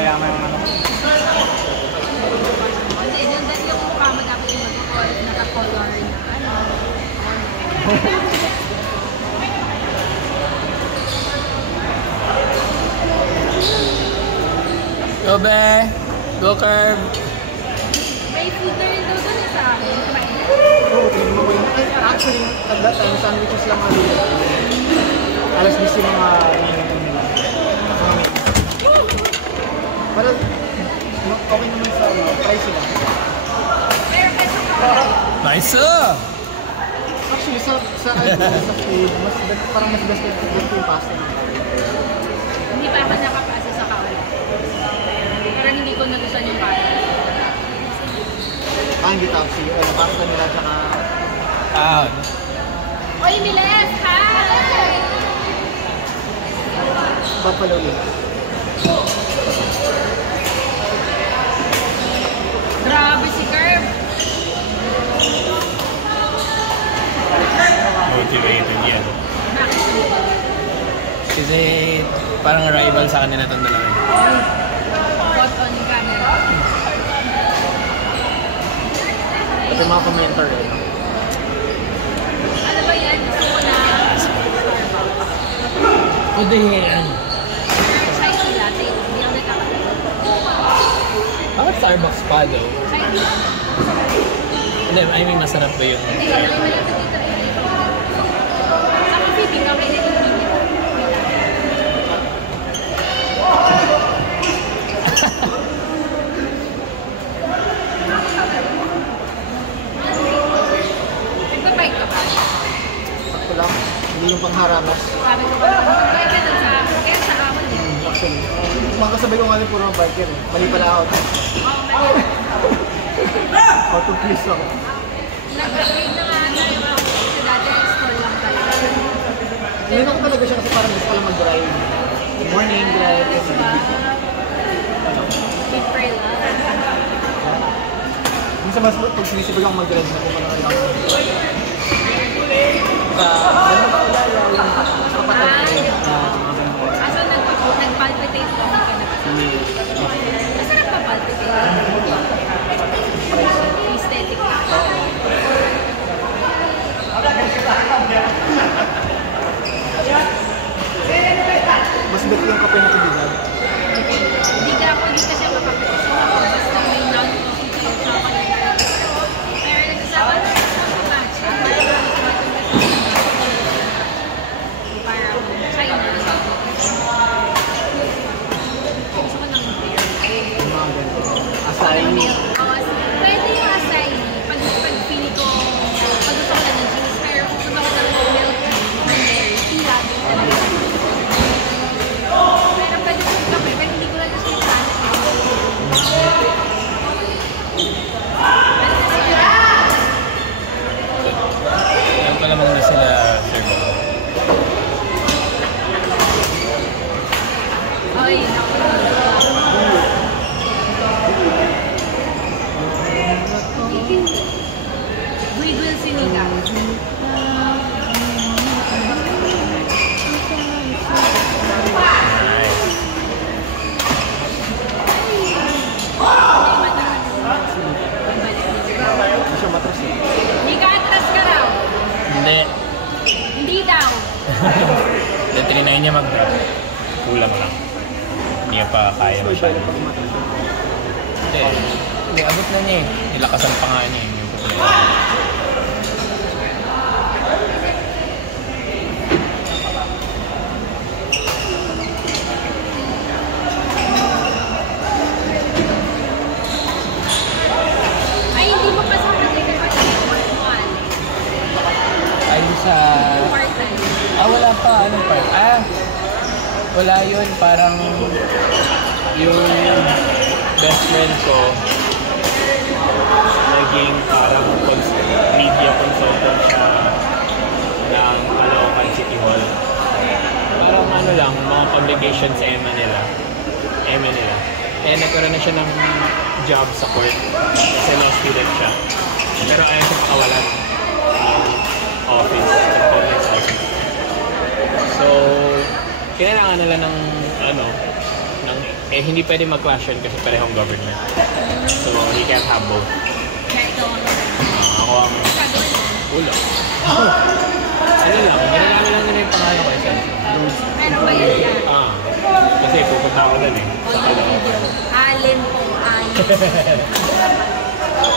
mayaman yung ano. Hindi, yung mukha mo dapat yung naka-color na ano. Go, be! Go, Curve! May food na rin daw doon sa akin. Actually, at that time, sandwiches lang ang dito. Alas 10 yung mga nila. Pero, okay naman sa price lang. Pero peso ka. Nice! Actually, sa food, parang mas best yung pasta ng Hindi pa ako nakapasa sa kaula. Parang hindi ko nagustuhan yung pasta. hindi tapos yung pasta nila tsaka... Oy, Miles! Hi! Buffalo wings. Grabe si Curve! Motivated yan. Bakit? Kasi parang rival sa kanila itong dalawa. Caught on camera. Ito yung mga commenter eh. Ano ba yan? Gusto ko na Pwede yan. chai tea latte. Hindi ako nagkakaroon. Bakit Starbucks pa daw? Chai tea. Hindi, I mean masarap ba yung... Hindi, alam mo lang sa dito rin. Sa coffee, di kami nag-iinit. Nagpapike ka ba? Sakto lang. Hindi yung pangharabas. Sabi ko ba, nagpapike ka dun sa... Kaya sa amon eh. Actually, mga kasabay ko nga rin puro mga biker eh. Mali pala ako. Oo, mali. Auto please ako. Nag-upgrade na nga tayo ako. Kasi dati store lang talaga. Ngayon ako talaga siya kasi parang gusto ko lang mag-drive. Morning drive. Kasi Pray lang. minsan mas pag sinisipag ako mag-drive na kung ano ako. Ano ba wala yung kapatid ko? Kaso nag-palpitate ko. Masarap pa palpitate. Aesthetic lang. Mas bet yung kape na tubigan. Hindi ka siya makapitas ako. Basta may non-coffee chocolate. Pero nagsasawa na sa match. Parang China. Gusto ko ng beer. Yung mga ganito. Asay. Pwede yung asay. Pag pili ko, pag gusto ko na ng juice. Pero kung gusto ko ng milk, berry, tea lagi talaga. Pero pwede ko kape, pero hindi ko lang gusto yung kanin. Alam ko lamang na sila, Sir Bob. Oy, naku. Guidwil sinigang. Hindi siya matras eh. Hindi ka atras ka raw. Hindi. Hindi daw. Then trinay niya mag-drop. Kulang lang. Hindi niya pa kaya masyado. Hindi. Hindi, abot na niya eh. Nilakasan pa nga niya yung problema. Ay, hindi mo pa sa pagkakita pa sa one. Ay, sa... Part-time. wala pa. Anong part? Wala yun. Parang yung best friend ko naging parang media consultant siya ng Caloocan City Hall. Parang ano lang, mga publications sa EMA nila. Eh, nagkaroon na siya ng job sa court kasi law student siya. Pero ayaw siya pakawalan ng office, ng public office. So, kailangan nila ng Eh, hindi pwede mag-clash yun kasi parehong government. So, he can't have both. Kaya ikaw ang Ako ang gagawin mo. ulo. Ano lang, ginagamit lang nila yung pangalan ko isa. Pero bayad yan. Kasi pupunta ako dun eh. Sa Caloocan. Alin po, alin.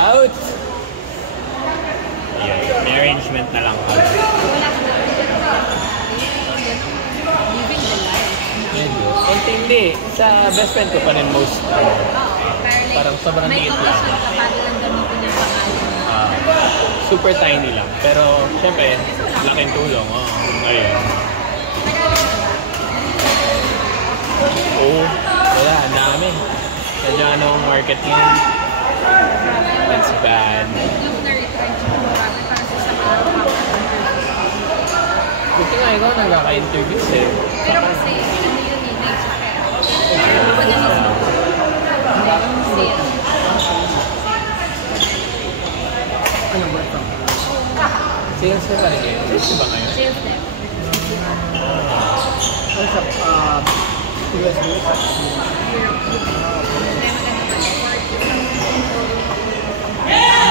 Out! Yeah, may arrangement na lang kami. Wala ka na. Living the life. Medyo. Hindi. Sa best friend ko pa rin most. Oo. Parang sobrang may liit lang. commission ka para lang gamitin yung pangalan. Super tiny lang. Pero, syempre, laking tulong. Ayun. Oo. Wala, ang dami. Medyo anong market ngayon. That's bad. Yung na-retrench mo, marami para sa isang araw Buti nga ikaw nagkaka-interviews eh. pero kasi, ano yun eh, night siya. Ako na mismo. Sale. Ano ba ito? Sales ka pa rin ngayon. Sales ka ba ngayon? Sales deck. Ano siya? USB? Kaya maganda pa support.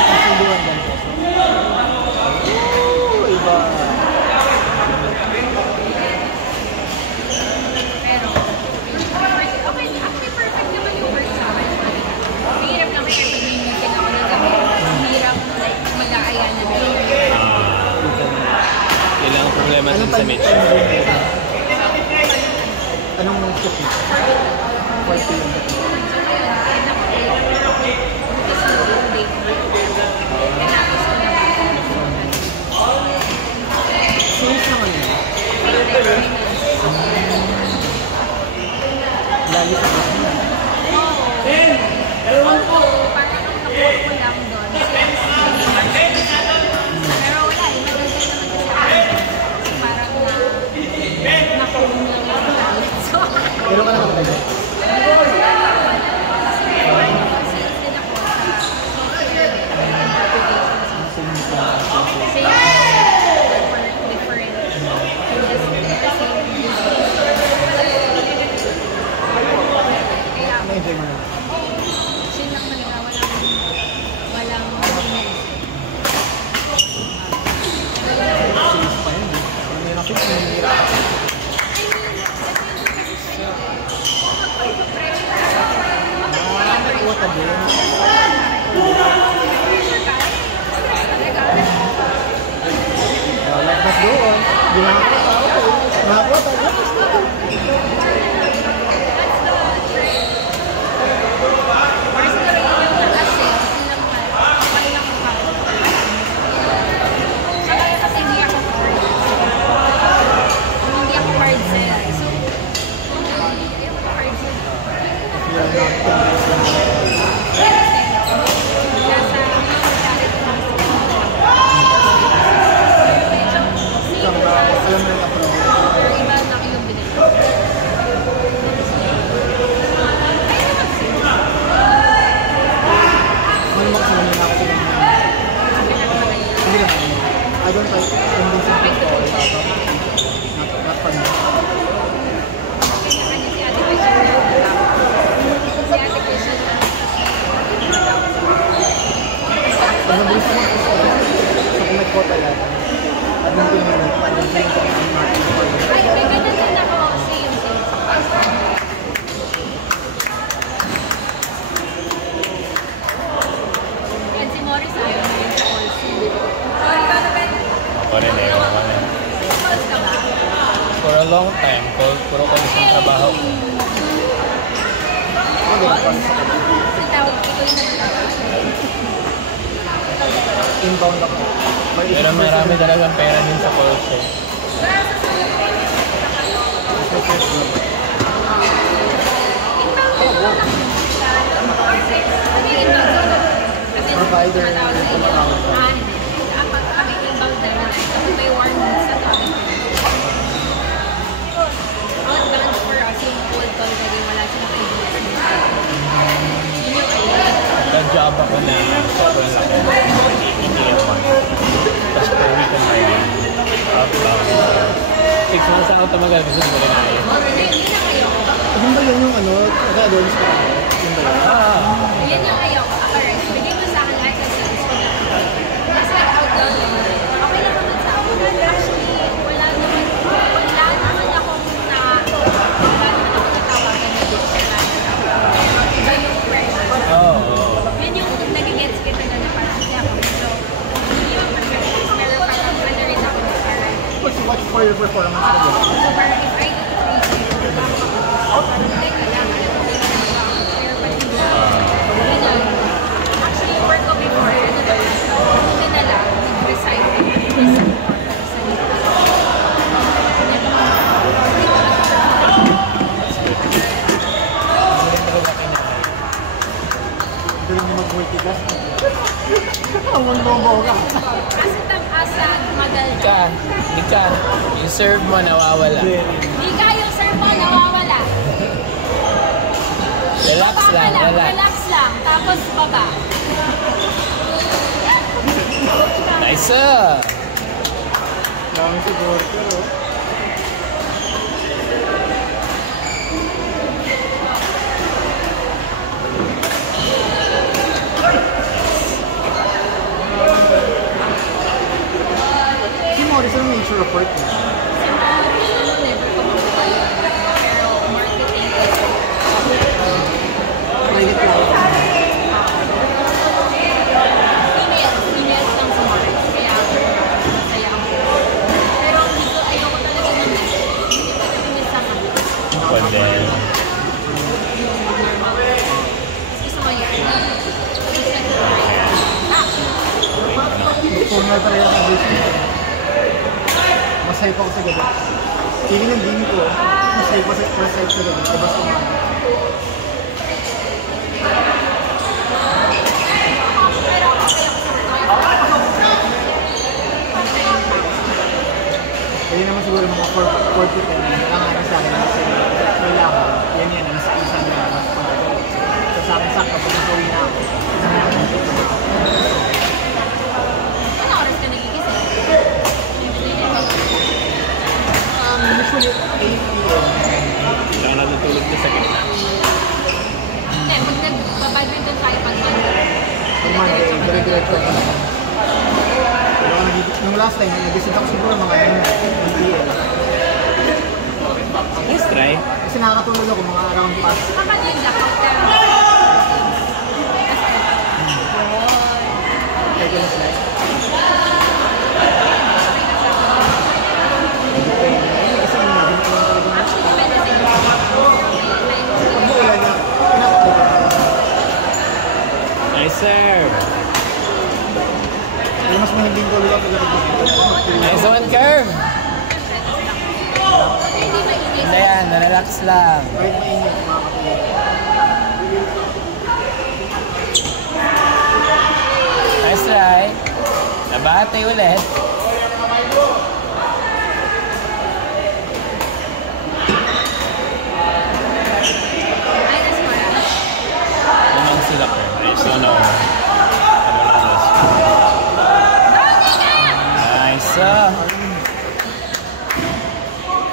Kasunduan ganito. Iba. Pero, okay, actually perfect naman yung work sa akin. Mahirap lang kaya pag may meeting ako ng gabi. Mahirap like mag-aaya na doon. Yun lang ang problema dun sa Mitch. Anong shift niya? 4 p.m. So ngayon, kaya ako bukas na yung date mo. Kailangan ko na Serious naman yun. Lagi sa kasi. Oo, parang ang nakuha ko lang doon. Pero wala eh, maganda naman sa akin. So parang nakulong lang yung talent. So, Pero ka nakatagal? sales din ako sa software applications. Same for different kaya Na-enjoy mo na. chill lang talaga, walang Serious pa yun. Ano yung nakit? Nangyayari. Nakuha ka din. Like mas doon. Di nakakuha ka. Nakakuha ka din. Ikaw na alam mo yung approach. Ano mo kasi naman ako sila hindi naman. I don't like convincing people not for me. Pag nabilis naman kasi sa kung may quota yan, at nang pinili, nang pinili ko ang market for me. Ay, may ganyan din ako. Same. Yan si Morris ayaw na rin sa call scene. Sorry ka na ba? Ako rin eh. Ako rin. Calls ka ba? For a long time, puro ko isang trabaho ko. Calls? Sa tawag, ikaw yung nagtawag. Inbound ako. May Pero marami talagang pera din sa calls eh. Provider. May warning sa tawag. Outbound for us yung cold call kasi wala silang idea. Yun yung idea. Nag-job ako na sobrang laki. Hindi yung month. Tapos per week ang margin. Outbound. 6 months ako tumagal kasi hindi ko rin ayaw. Hindi na kayo. Yung ba yun yung ano, nag-adonis pa ako? Yung ba yun? Yan yung ayaw ko. Ako rin. Bigay mo sa akin lahat kasi gusto ko na. Mas nag-outdown yun. Okay lang naman sa akin. Actually, wala naman akong natawagan na dito sa lahat. Iba yung pressure. Yun yung nagigets kita na parang kasi ako. So, hindi yung pressure. Meron pa kang ano rin ako na parang. Watch for your performance na yun. So, parang if I do crazy, parang teka lang. Actually, work ko before, hindi na lang, nag-resign. Hindi mo mag-multitask. Ang mo ka. Asa magal. Ika, yung serve mo nawawala. Di ka yung serve mo nawawala. Relax Baba lang, ka relax. relax lang, tapos baba. Nice! Dami siguro, pero... Si Morris, ang nature of work niya? Never ko pero marketing Private client. emails lang sa Mars, kaya masaya ako. Pero ayoko talaga ng hindi ko naminis sa akin. Condel. Gusto mo yan? Formal pa rin ang business. Masaya pa ako sa gabi. Feeling ng din ko, masaya pa sa gabi. Labas ko nga. Kaya naman siguro mga 4 to 10 na lang sa akin kasi kailangan, yan, nasa isang na mas pagkagal. So sa akin sakto, pag nagawin na ako, Ano oras ka nagigising? usually 8 p.m. Saka natutulog na sa gitna. Hindi, pag nag-badminton tayo pag Monday. Pag Monday, dire-diretso ka lang. Pero nung last time, nag-visit ako siguro mga 1 p.m. Let's try. Kasi nakakatulog ako mga around past. Kapag yung lockout ka. Kaya ko lang slide. Kasi yung naging ko lang talaga. Actually, depende sa inyo. Pag maulan na, pinakatulog ako. Nice serve. Kaya mas mahiling tulog ako pagkakatulog. Nice one, Curve. Hindi mainis. Hindi yan, relax lang. Kahit mainit, makakatulog. Nice try. Nabate ulit. Ay, nas marami. Naman sila ko. Nice one, oh. Nice.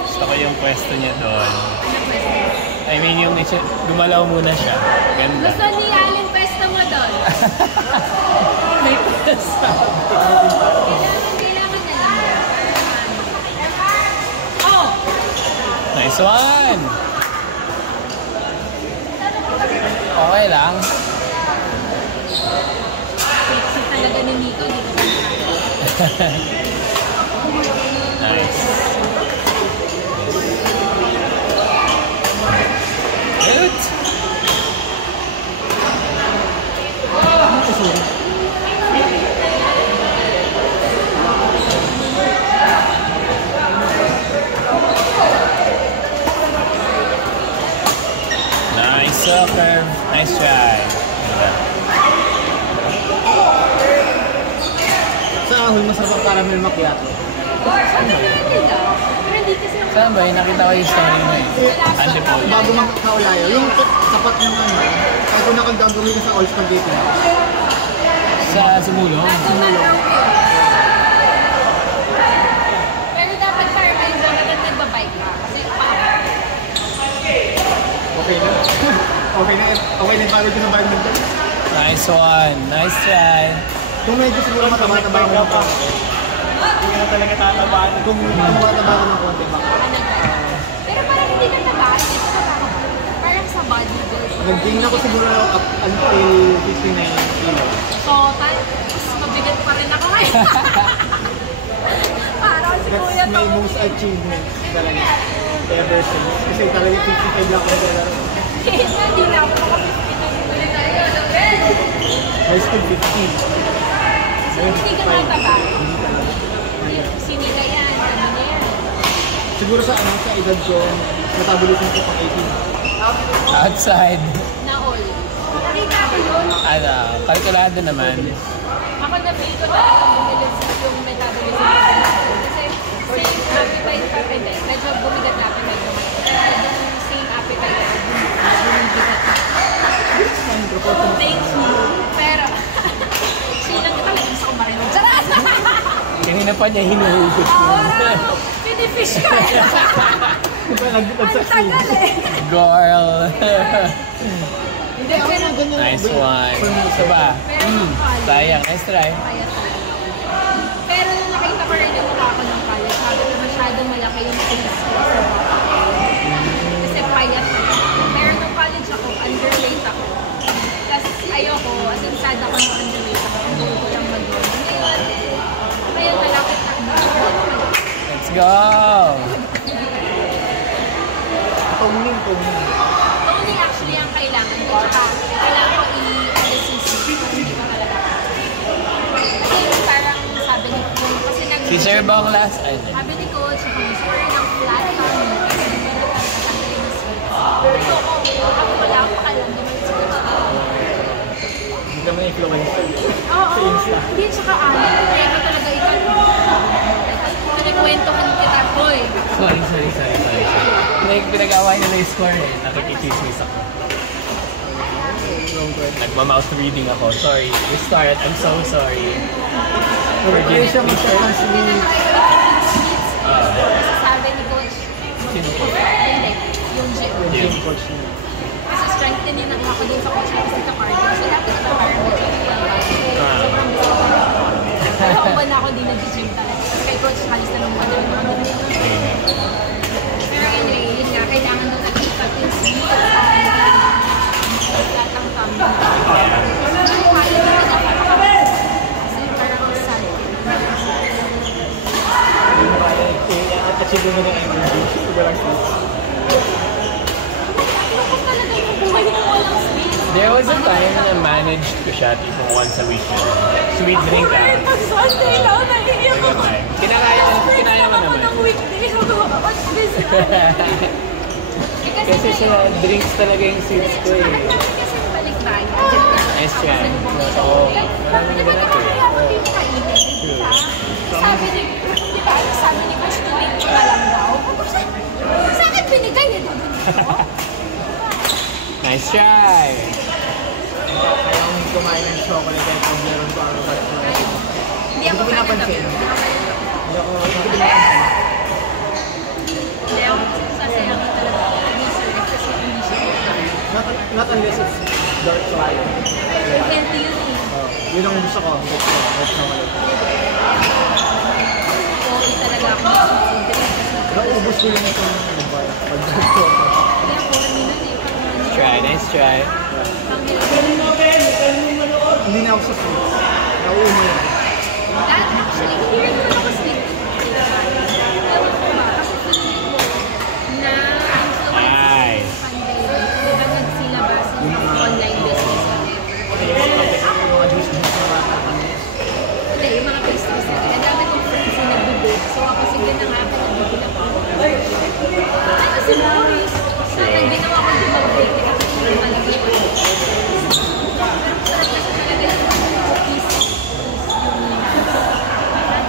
Gusto ko yung pwesto niya doon. I mean, yung gumalaw muna siya. Ganda. Gusto ni Allen pwesto mo doon. May pwesto. Kailangan na lang. Oh! Nice one. Okay lang. Sexy talaga ni Nico. Di ba? Nice. Good. Nice soccer. Nice try. Sa ahon, masarap ang caramel macchiato. Pero hindi kasi ako. Saan ba? Nakita ko yung story mo eh. Antipolo. Bago magkaulayo, yung tapat ng ano, kahit kung nakagagawin ka sa all spaghetti. Sa Sumulong. Bago mag-review. Pero dapat para medyo kapag nagbabike ka. Kasi pa. Okay na. Okay na yung pagod ko ng badminton. Nice one. Nice try. Kung medyo siguro mataba-taba ako ng konti. Hindi na talaga tatabaan. Kung mataba ako ng konti, baka. Pero parang hindi ka taba, hindi ka taba. Parang sa bodybuilding. Nag-gain ako siguro up until 59 kilos. So, mas mabigat pa rin ako ngayon. Parang si That's Kuya my to. most achievements talaga. Ever since. Kasi talaga 55 lang ako naglalaro. Hindi na ako makapit-pitin. High school 15. So, hindi ka nataba. Sinila yan, ano na yan. Siguro sa edad ko, metabolism ko pang 18. Outside. Na all. Nakita ko yun. Kalkulado naman. Ako na-feel ko talaga bumilis yung metabolism ko. Kasi same appetite pa rin eh. Medyo bumigat na appetite naman. Pero yung same appetite ko, bumigat na. Thank you. Pero, silang ka talaga sa kumarino. Charas! Kanina pa niya hinuhugot yun. Finifish ka! Ang Nag-succeed. tagal eh. Girl. Hindi, pero Nice one. Isa ba? Sayang. Nice try. pero nung nakita ko rin yung mukha ko ng college, sabi ko masyadong malaki yung face ko sa mukha. Kasi payat na. Pero nung college ako, underweight ako. Kasi ayoko, as in sad ako nung underweight ako. Ang goal ko lang mag-goal. Ngayon malapit na. Let's go. Toning. Only actually ang kailangan ko. Tsaka kailangan ko i-assist hindi ko talaga. Kasi parang sabi ni Coach, kasi Si Sir Bong last. sabi ni Coach, gusto ko rin ng flat tummy. Kasi hindi ko tatanggalin yung sweat. So ako wala akong pakalam, gumalit si Coach. Hindi ka ma-influencer. Oo, hindi tsaka kaya ka talaga ikaw. Kinikwentuhan kita, boy. Sorry. Pinag-away nila yung score eh. Nakikichismis ako. Nagma-mouth reading ako. Sorry. Restart. I'm so sorry. Kaya siya mag-start ng Kasi sabi ni Coach, Sino po? hindi, yung gym. gym coach niya. Kasi strengthening na ako din sa coach kasi sa cardio. So dapat ito parang sobrang gusto ko. Dalawang buwan na ako din nag-gym talaga. Kasi kay Coach, halos na lang buwan na rin. Pero anyway, yun nga, kailangan nung nakita yung speed lahat ang tummy. Pero kaya na napakakabit. Kasi parang ang sad. Achieve mo ng energy. Walang sleep. Ako talaga yung buhay ko walang speed. There was a time na managed ko siya tipo once a week. Sweet drink Pag Sunday lang, naiiyak ako. Kinaya mo Ako naman. ng weekday, ako busy. Kasi siya, drinks talaga yung sweets ko eh. Ang dami kasi balikbayan. Nice yan. Oo. Maraming na ganito eh. Sabi ni, di ba, sabi ni Coach, tuwing ko na lang daw. Sa akin binigay eh, doon ko. Nice try! Kaya akong kumain ng chocolate kahit pag meron ko ano ba. Hindi ako pinapansin. Hindi ako pinapansin. Hindi ako sasayangin talaga. Kasi hindi siya. Not unless it's dark chocolate. Healthy yun eh. Yun ang gusto ko. Dark chocolate. Okay talaga ako mag-drink. Naubos ko yun itong pag dark chocolate. Hindi ako nun eh. Nice try. Hindi na ako sa food. Nauuna yan. That actually, here naman ako sleep. Ewan ko ba, kasi feeling ko na Nice. pandemic, di ba nagsilabas yung online business whatever. Mga business na bata kami. Hindi, yung mga business na. Ang dami kong friends na nag-book. So ako sige na nga, nag-book ako. Ano si Maurice? So nag-ginawa ko yung mag-break. Kasi talaga siya. Sarap kasi talaga yung cookies.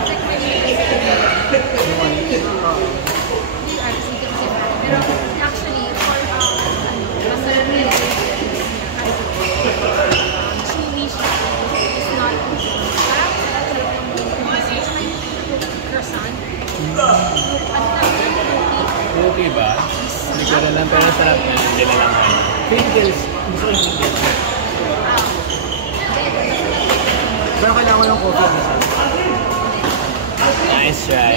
Check mo yung Pringles. Gusto ko yung Pringles. Pero kailangan ko ng coffee minsan. Nice try.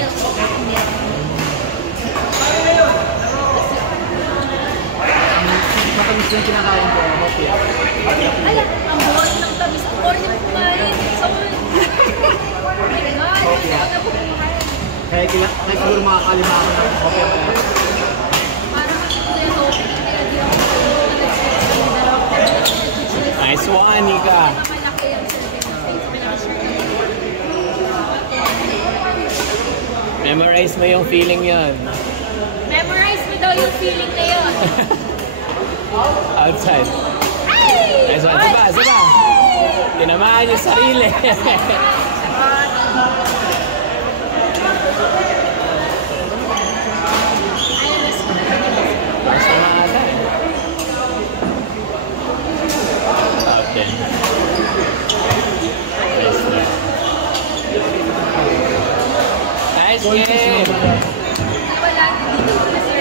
Matamis yung kinakain ko. Okay. Ay, ang buwan ng tamis ko. Or yung kumain. Sorry. Oh my God. Okay. Ano ko kumain? Kaya siguro makakalima ako ng coffee. Parang kasi ko yung opening nila. Di ako Nice one, Nika. malaki yung serving. Memorize mo yung feeling yon. Memorize mo daw yung feeling na yun. Outside. Ay! Nice one. Saba. Tinamaan yung sarili. Basta nga ata eh. Top 10. Nice game! Wala, dito kasi